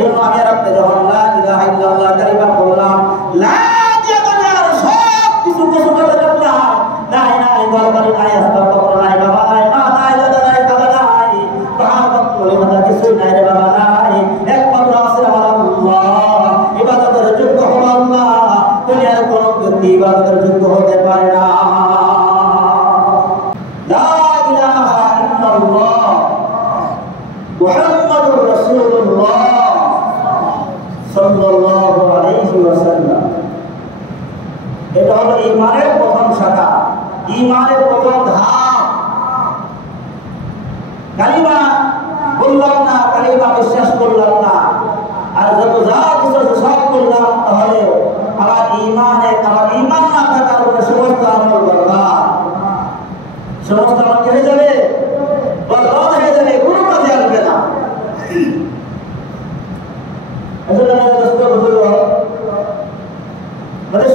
জন্য আমি আর আপনি যখন লা ইলাহা ইল্লাল্লাহ কালিমা বললাম, লা দিয়া দুনিয়ার সব কিছু গোসল করে রাখলাম, নাই নাই দরবারে নাই, আসবাবপত্র নাই, বাবা নাই, মা নাই, দাদা নাই, দাদা নাই, পাহাড় বলে মাথা কিছুই নাই রে বাবা নাই, একমাত্র আছে আমার আল্লাহ। ইবাদতের যোগ্য হলো আল্লাহ, দুনিয়ার কোন ব্যক্তি ইবাদতের যোগ্য হতে পারে না। লা ইলাহা ইল্লাল্লাহ মুহাম্মাদুর রাসূলুল্লাহ সাল্লাল্লাহু আলাইহি ওয়াসাল্লাম। এটা হলো ঈমানের প্রথম শাখা, ঈমানের প্রথম ধাপ। কালিমা বললাম না, কালিমা বিশ্বাস করলাম না, আর যত যা কিছু সব করলাম, তাহলে আমার ঈমান না থাকার উপরে সমস্ত আমল বরবাদ, সমস্ত আমল হয়ে যাবে, বরবাদ হয়ে যাবে, কোনো কাজে আসবে না।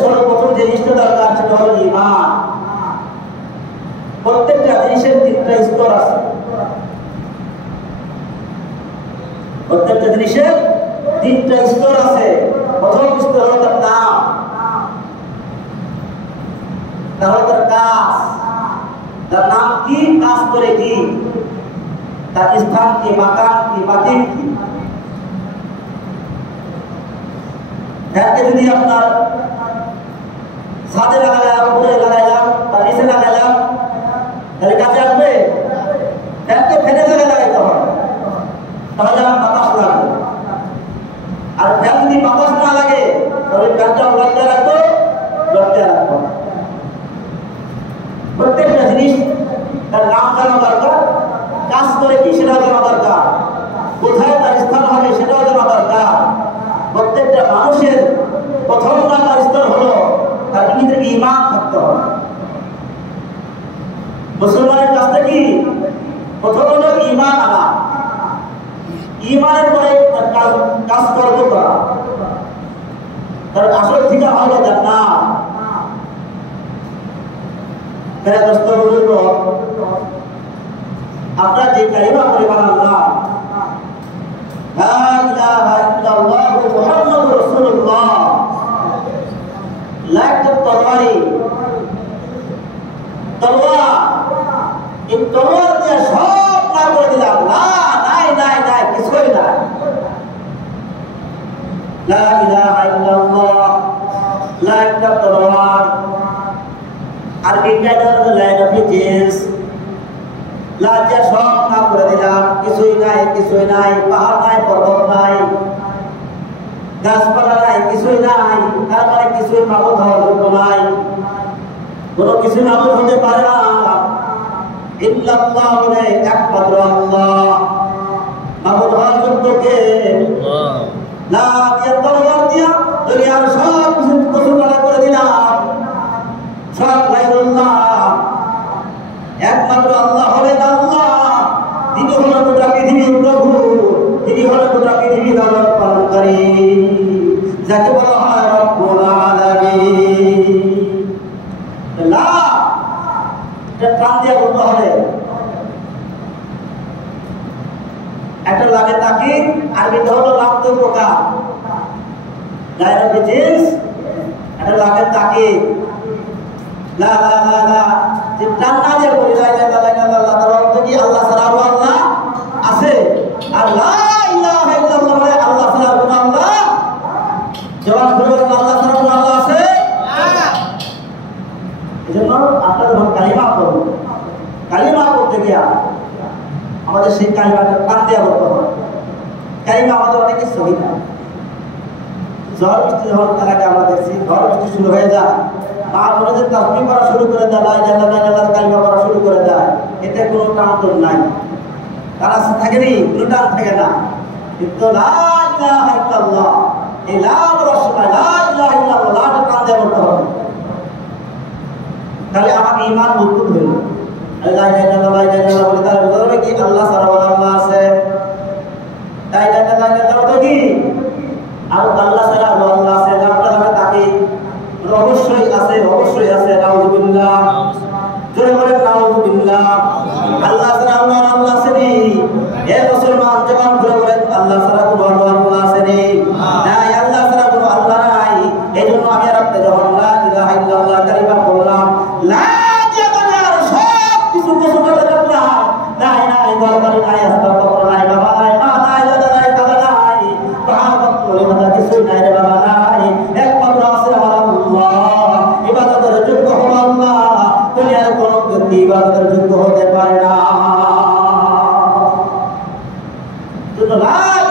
সর্বপ্রথম যে জিনিসটা দরকার সেটা হলো ঈমান। প্রত্যেকটা জিনিসের তিনটা স্তর আছে, প্রত্যেকটা জিনিসের তিনটা স্তর আছে। প্রথম স্তর হলো তার নাম, তার কাজ, তার নাম কি, কাজ করে কি, তার স্থান কি, মাকান কি, মাকিম কি। যদি আপনার ছাদে লাগাইলাম, উপরে লাগাইলাম, বা নিচে লাগাইলাম, তাহলে কাজে আসবে? ফ্যানকে ফ্যানের জায়গায় লাগাইতে হবে, তাহলে আমার বাতাস লাগবে। আর ফ্যান যদি বাতাস না লাগে, তাহলে ফ্যানটা লটকে রাখবো, লটকে রাখবো। প্রত্যেকটা জিনিস তার নাম জানা দরকার, কাজ করে কি সেটাও জানা দরকার, কোথায় তার স্থান হবে সেটাও জানা দরকার। প্রত্যেকটা মানুষের প্রথম নাম্বার স্তর হলো তার ভিতরে ঈমান থাকতে হবে। মুসলমানের কাজটা কি? প্রথম হলো ঈমান আনা, ঈমানের পরে কাজ করবো করা, তার আসল ঠিকানা হলো জান্নাত। আমরা যে কালিমা করে বানালাম, লা ইলাহা ইল্লাল্লাহ মুহাম্মাদুর রাসূলুল্লাহ, লাইক তরবারি, তলোয়ার, এই তলোয়ার দিয়ে সব না করে দিলাম, না নাই নাই নাই কিছুই নাই। লা ইলাহা ইল্লাল্লাহ লাইক তরবার, আর এটা হলো লাইন অফ জিন্স, লাজা সব না করে দিলাম, কিছুই নাই, কিছুই নাই, পাহাড় নাই, পর্বত নাই, গাছপালা নাই, কিছুই নাই, তার মানে কিছুই মাবুদ হওয়ার যোগ্য নাই, কোনো কিছু মাবুদ হতে পারে না ইল্লাল্লাহ, বলে একমাত্র আল্লাহ মাবুদ হওয়ার যোগ্য কে? লা দিয়া তরবার দিয়া দুনিয়ার সব কিছু কসুকালা করে দিলাম, সব গায়রুল্লাহ, একমাত্র আল্লাহ হলেন আল্লাহ। তিনি হলেন গোটা পৃথিবীর প্রভু, তিনি হলেন গোটা পৃথিবীর লালন পালনকারী, যাকে বলা হয় রব্বুল আলামিন। লা এটা প্রাণ দিয়ে বলতে হবে। একটা লাগে তাকিদ, আরবিতে হলো লামতে প্রকার, গায়রুল জিন্স, একটা লাগে তাকিদ। লা লা লা লা, যে প্রাণ না দিয়ে বলি লা ইলাহা ইল্লাল্লাহ, তার অর্থ কি আল্লাহ ছাড়া আরো আল্লাহ আছে? আর লা ইলাহা ইল্লাল্লাহ মানে আল্লাহ ছাড়া কোনো আল্লাহ, জবান খুলে বলেন আল্লাহ ছাড়া কোনো আল্লাহ আছে না। এজন্য আপনারা যখন কালিমা করব, কালিমা করতে গিয়ে আমাদের সেই কালিমাটা প্রাণ দিয়ে বলতে হবে। কালিমা আমাদের অনেকে সহি না, ঝড় বৃষ্টি যখন তারাকে আমরা দেখছি, ঝড় বৃষ্টি শুরু হয়ে যায়, মা বোনদের তাসবিহ করা শুরু করে দেয়, লা ইলাহা ইল্লাল্লাহ কালিমা করা শুরু করে দেয়, এতে কোনো টানাতন নাই, তারা থাকেনি, কোনো টান থাকে না। কিন্তু লা ইলাহা ইল্লাল্লাহ, এই লা বলার সময় লা ইলাহা ইল্লাল্লাহ লাটা টান দিয়ে বলতে হবে, তাহলে আমার ঈমান মজবুত হইল। লা ইলাহা ইল্লাল্লাহ লা ইলাহা ইল্লাল্লাহ বলে তাহলে বোঝা যাবে কি আল্লাহ ছাড়া আল্লাহ আছে। লা ইলাহা ইল্লাল্লাহ তো কি আর আল্লাহ ছাড়া আল্লাহ আছে, আপনারা তাকে অবশ্যই আছে, অবশ্যই আছে। নাউযুবিল্লাহ, জোরে বলেন নাউযুবিল্লাহ। আল্লাহ ছাড়া আল্লাহ আছে নি? হে মুসলমান জবান খুলে বলেন আল্লাহ ছাড়া কোনো আল্লাহ আছে লা